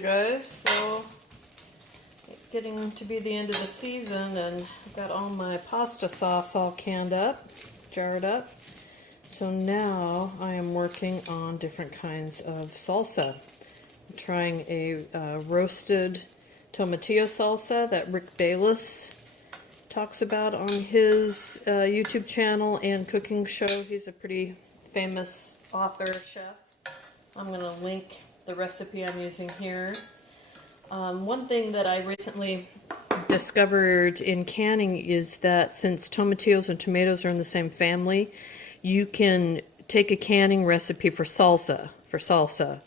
Hey guys, so it's getting to be the end of the season and I've got all my pasta sauce all canned up, jarred up. So now I am working on different kinds of salsa. I'm trying a roasted tomatillo salsa that Rick Bayless talks about on his YouTube channel and cooking show. He's a pretty famous author, chef. I'm going to link the recipe I'm using here. One thing that I recently discovered in canning is that since tomatillos and tomatoes are in the same family, you can take a canning recipe for salsa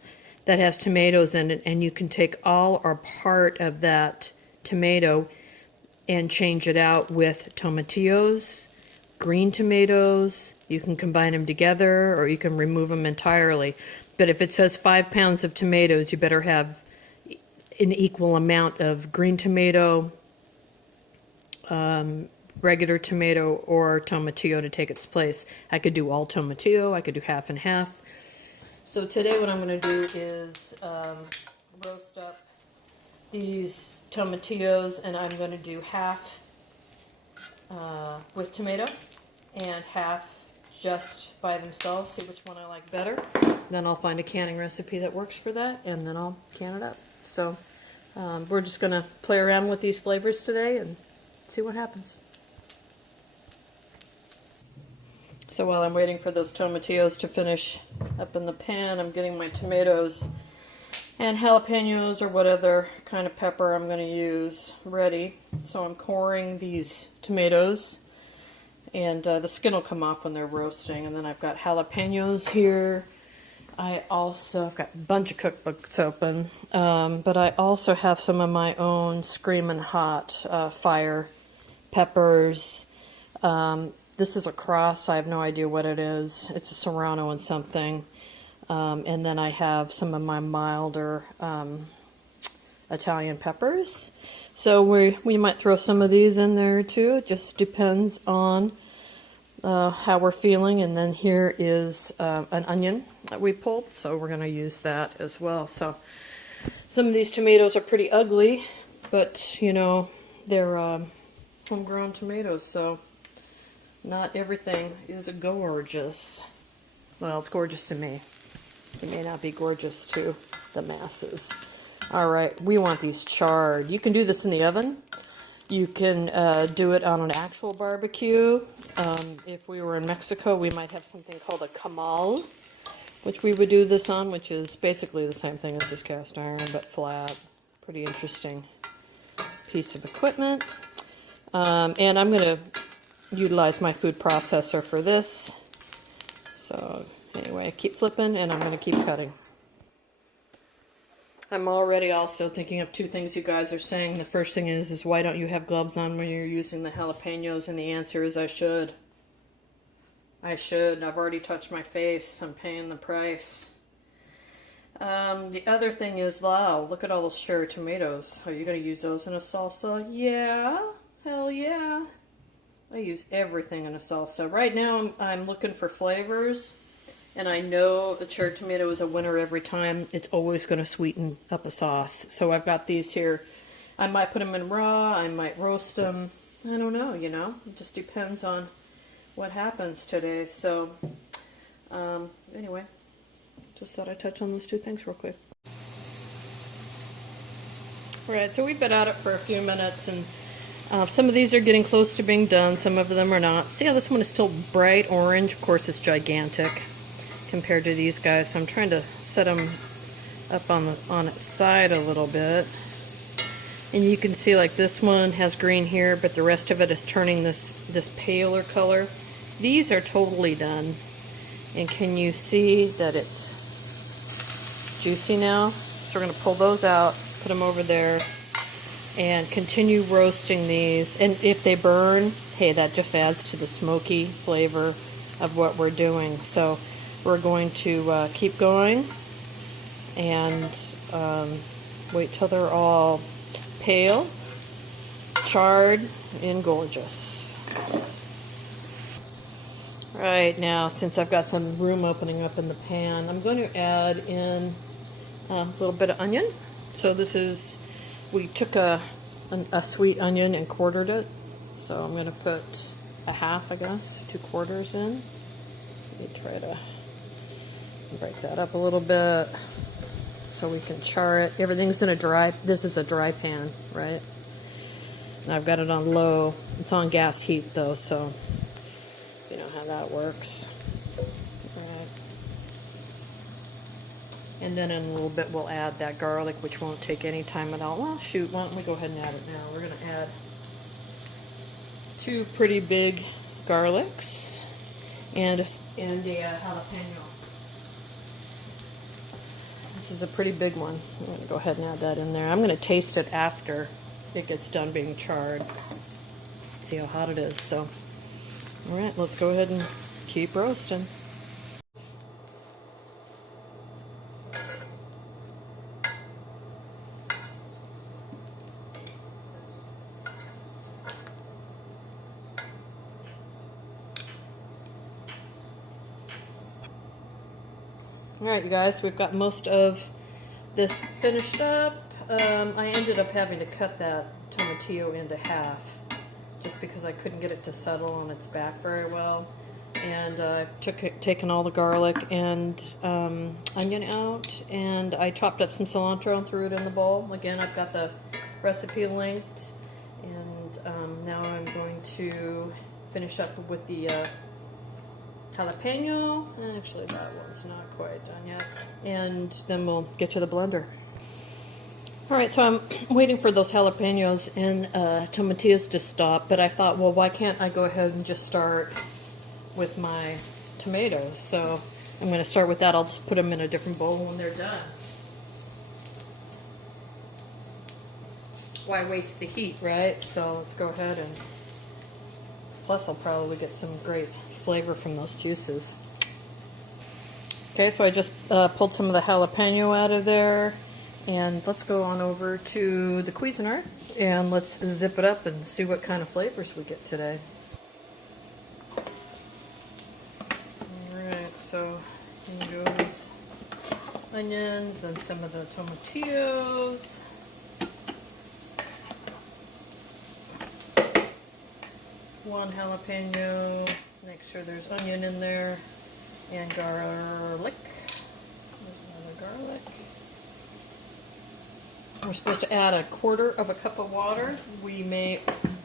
that has tomatoes in it, and you can take all or part of that tomato and change it out with tomatillos, green tomatoes. You can combine them together or you can remove them entirely. But if it says 5 pounds of tomatoes, you better have an equal amount of green tomato, regular tomato, or tomatillo to take its place. I could do all tomatillo, I could do half and half. So today what I'm going to do is roast up these tomatillos, and I'm going to do half with tomato and half just by themselves, see which one I like better. Then I'll find a canning recipe that works for that, and then I'll can it up. So we're just going to play around with these flavors today and see what happens. So while I'm waiting for those tomatillos to finish up in the pan, I'm getting my tomatoes and jalapenos or what other kind of pepper I'm going to use ready. So I'm coring these tomatoes, and the skin will come off when they're roasting. And then I've got jalapenos here. I've got a bunch of cookbooks open, but I also have some of my own screaming hot fire peppers. This is a cross. I have no idea what it is. It's a Serrano and something. And then I have some of my milder Italian peppers. So we might throw some of these in there too. It just depends on how we're feeling. And then here is an onion that we pulled, so we're going to use that as well. So some of these tomatoes are pretty ugly, but you know, they're homegrown tomatoes, so not everything is gorgeous. Well, it's gorgeous to me. It may not be gorgeous to the masses. Alright, we want these charred. You can do this in the oven. You can do it on an actual barbecue. If we were in Mexico, we might have something called a comal, which we would do this on, which is basically the same thing as this cast iron, but flat. Pretty interesting piece of equipment. And I'm going to utilize my food processor for this. So anyway, I keep flipping and I'm going to keep cutting. I'm already also thinking of two things you guys are saying. The first thing is why don't you have gloves on when you're using the jalapenos? And the answer is I should. I should. I've already touched my face. I'm paying the price. The other thing is, wow, look at all those cherry tomatoes. Are you going to use those in a salsa? Yeah. Hell yeah. I use everything in a salsa. Right now I'm looking for flavors. And I know the cherry tomato is a winner every time. It's always going to sweeten up a sauce. So I've got these here. I might put them in raw. I might roast them. I don't know, you know. It just depends on what happens today. So anyway, just thought I'd touch on those two things real quick. Alright, so we've been at it for a few minutes, and some of these are getting close to being done. Some of them are not. See how this one is still bright orange? Of course, it's gigantic compared to these guys, so I'm trying to set them up on its side a little bit. And you can see like this one has green here, but the rest of it is turning this paler color. These are totally done. And can you see that it's juicy now? So we're going to pull those out, put them over there, and continue roasting these. And if they burn, hey, that just adds to the smoky flavor of what we're doing. So we're going to keep going and wait till they're all pale, charred, and gorgeous. Right now, since I've got some room opening up in the pan, I'm going to add in a little bit of onion. So this is, we took a sweet onion and quartered it. So I'm going to put a half, I guess, 2/4 in. Let me try to break that up a little bit so we can char it. Everything's in a dry, this is a dry pan, right? And I've got it on low. It's on gas heat though, so you know how that works. Right. And then in a little bit we'll add that garlic, which won't take any time at all. Well, shoot, why don't we go ahead and add it now? We're going to add 2 pretty big garlics and a jalapeno. This is a pretty big one. I'm going to go ahead and add that in there. I'm going to taste it after it gets done being charred. See how hot it is. So, all right, let's go ahead and keep roasting. Alright, you guys, we've got most of this finished up. I ended up having to cut that tomatillo into half just because I couldn't get it to settle on its back very well. And I've taken all the garlic and onion out, and I chopped up some cilantro and threw it in the bowl. Again, I've got the recipe linked, and now I'm going to finish up with the jalapeno. Actually, that one's not quite done yet. And then we'll get to the blender. Alright, so I'm waiting for those jalapenos and tomatillos to stop, but I thought, well, why can't I go ahead and just start with my tomatoes? So I'm going to start with that. I'll just put them in a different bowl when they're done. Why waste the heat, right? So let's go ahead and... Plus, I'll probably get some great flavor from those juices. Okay, so I just pulled some of the jalapeno out of there, and let's go on over to the Cuisinart and let's zip it up and see what kind of flavors we get today. Alright, so in goes onions and some of the tomatillos. One jalapeno. Make sure there's onion in there, and garlic. Another garlic. We're supposed to add 1/4 cup of water. We may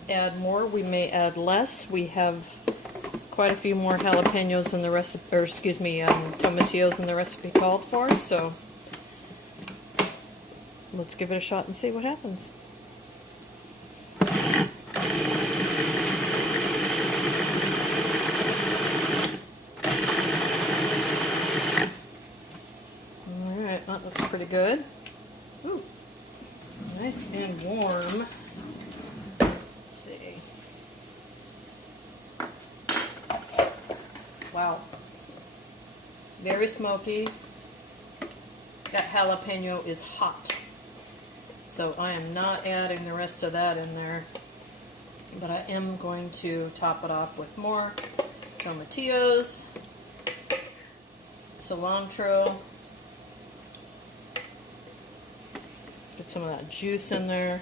add more, we may add less. We have quite a few more jalapenos in the recipe, or excuse me, tomatillos in the recipe called for. So let's give it a shot and see what happens. That looks pretty good. Ooh, nice and warm. Let's see. Wow. Very smoky. That jalapeno is hot. So I am not adding the rest of that in there. But I am going to top it off with more tomatillos, cilantro. Get some of that juice in there.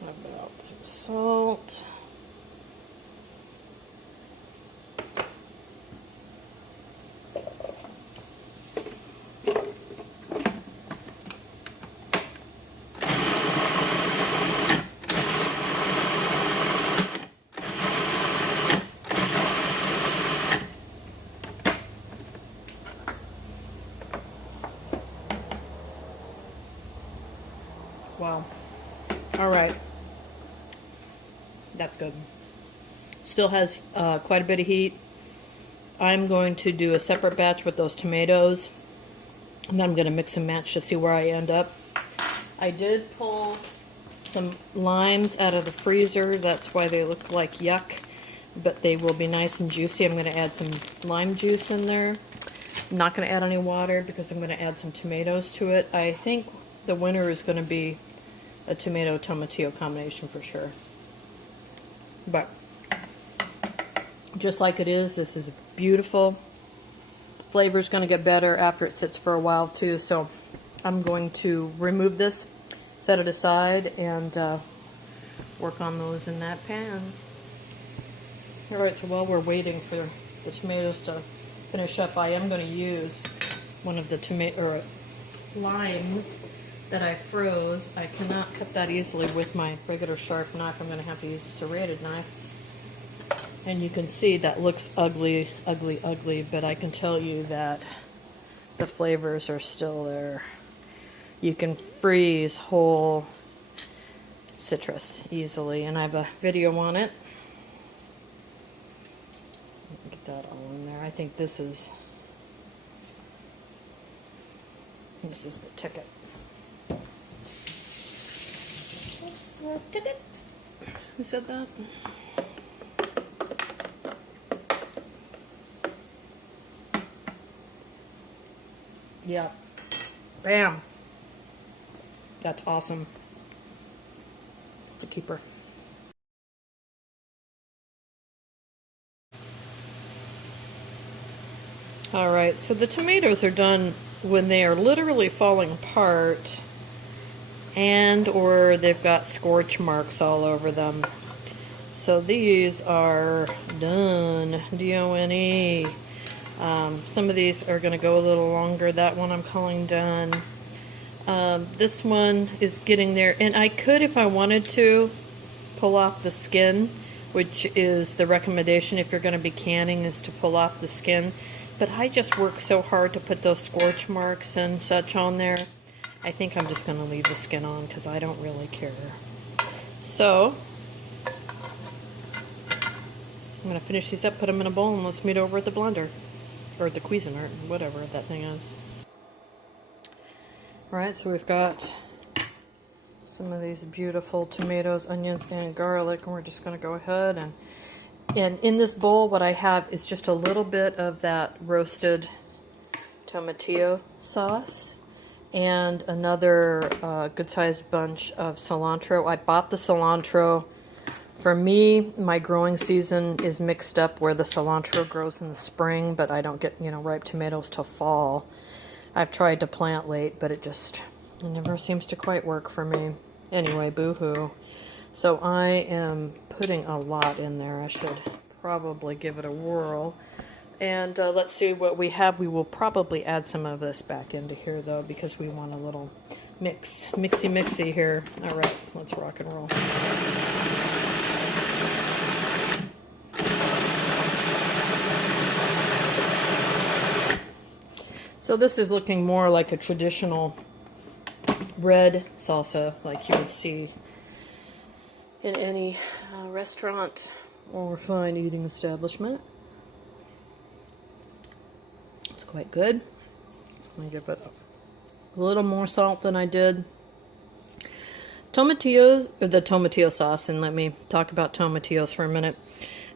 About some salt. Wow. All right. That's good. Still has quite a bit of heat. I'm going to do a separate batch with those tomatoes, and then I'm going to mix and match to see where I end up. I did pull some limes out of the freezer. That's why they look like yuck, but they will be nice and juicy. I'm going to add some lime juice in there. I'm not going to add any water because I'm going to add some tomatoes to it. I think the winner is going to be a tomato-tomatillo combination for sure. But just like it is. This is beautiful. Flavor's going to get better after it sits for a while too, so I'm going to remove this, set it aside, and work on those in that pan. Alright, so while we're waiting for the tomatoes to finish up, I am going to use one of the limes that I froze. I cannot cut that easily with my regular sharp knife. I'm going to have to use a serrated knife. And you can see that looks ugly, ugly, ugly, but I can tell you that the flavors are still there. You can freeze whole citrus easily, and I have a video on it. Get that all in there. I think this is the ticket. What's the ticket? Who said that? Yeah. Bam. That's awesome. It's a keeper. Alright, so the tomatoes are done when they are literally falling apart and or they've got scorch marks all over them. So these are done. D-O-N-E. Some of these are going to go a little longer. That one I'm calling done. This one is getting there. And I could, if I wanted to, pull off the skin, which is the recommendation if you're going to be canning, is to pull off the skin. But I just work so hard to put those scorch marks and such on there. I think I'm just going to leave the skin on because I don't really care. So I'm going to finish these up, put them in a bowl, and let's meet over at the blender. Or the Cuisinart, whatever that thing is. Alright, so we've got some of these beautiful tomatoes, onions, and garlic, and we're just going to go ahead and in this bowl what I have is just a little bit of that roasted tomatillo sauce and another good-sized bunch of cilantro. I bought the cilantro. For me, my growing season is mixed up where the cilantro grows in the spring, but I don't get, ripe tomatoes till fall. I've tried to plant late, but it never seems to quite work for me. Anyway, boo-hoo. So I am putting a lot in there. I should probably give it a whirl. And let's see what we have. We will probably add some of this back into here, though, because we want a little mixy here. All right, let's rock and roll. So this is looking more like a traditional red salsa, like you would see in any restaurant or fine eating establishment. It's quite good. I'm going to give it a little more salt than I did. Tomatillos, or the tomatillo sauce, and let me talk about tomatillos for a minute.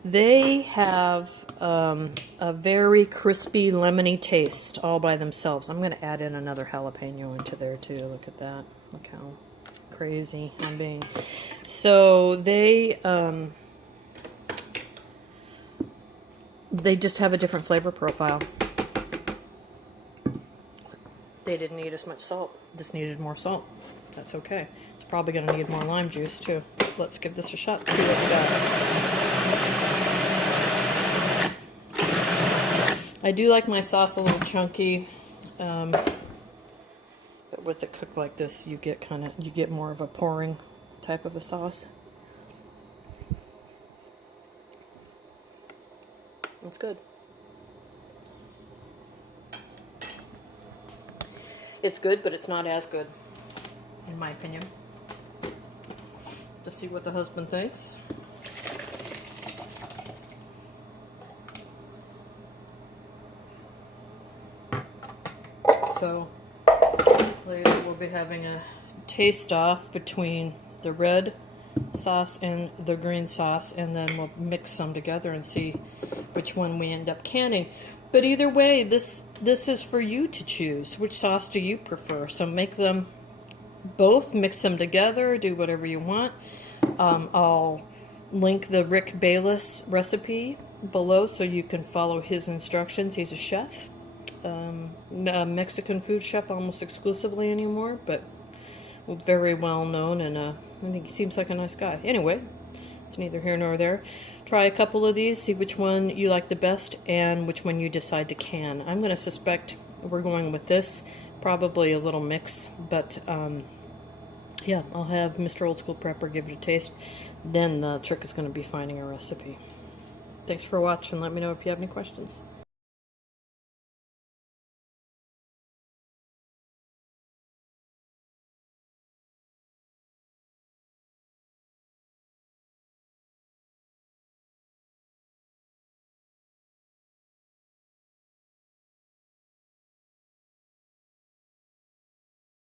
They have a very crispy, lemony taste all by themselves. I'm going to add in another jalapeno into there too. Look at that. Look how crazy I'm being. So they just have a different flavor profile. They didn't need as much salt. This needed more salt. That's okay. It's probably going to need more lime juice too. Let's give this a shot and see what we got. I do like my sauce a little chunky, but with it cooked like this, you get more of a pouring type of a sauce. That's good. It's good, but it's not as good, in my opinion. To see what the husband thinks. So later we'll be having a taste off between the red sauce and the green sauce, and then we'll mix them together and see which one we end up canning. But either way, this is for you to choose. Which sauce do you prefer? So make them both, mix them together, do whatever you want. I'll link the Rick Bayless recipe below so you can follow his instructions. He's a chef, a Mexican food chef almost exclusively anymore, but very well known, and I think he seems like a nice guy. Anyway, it's neither here nor there. Try a couple of these, see which one you like the best and which one you decide to can. I'm going to suspect we're going with this, probably a little mix, but yeah, I'll have Mr. Old School Prepper give it a taste. Then the trick is going to be finding a recipe. Thanks for watching. Let me know if you have any questions.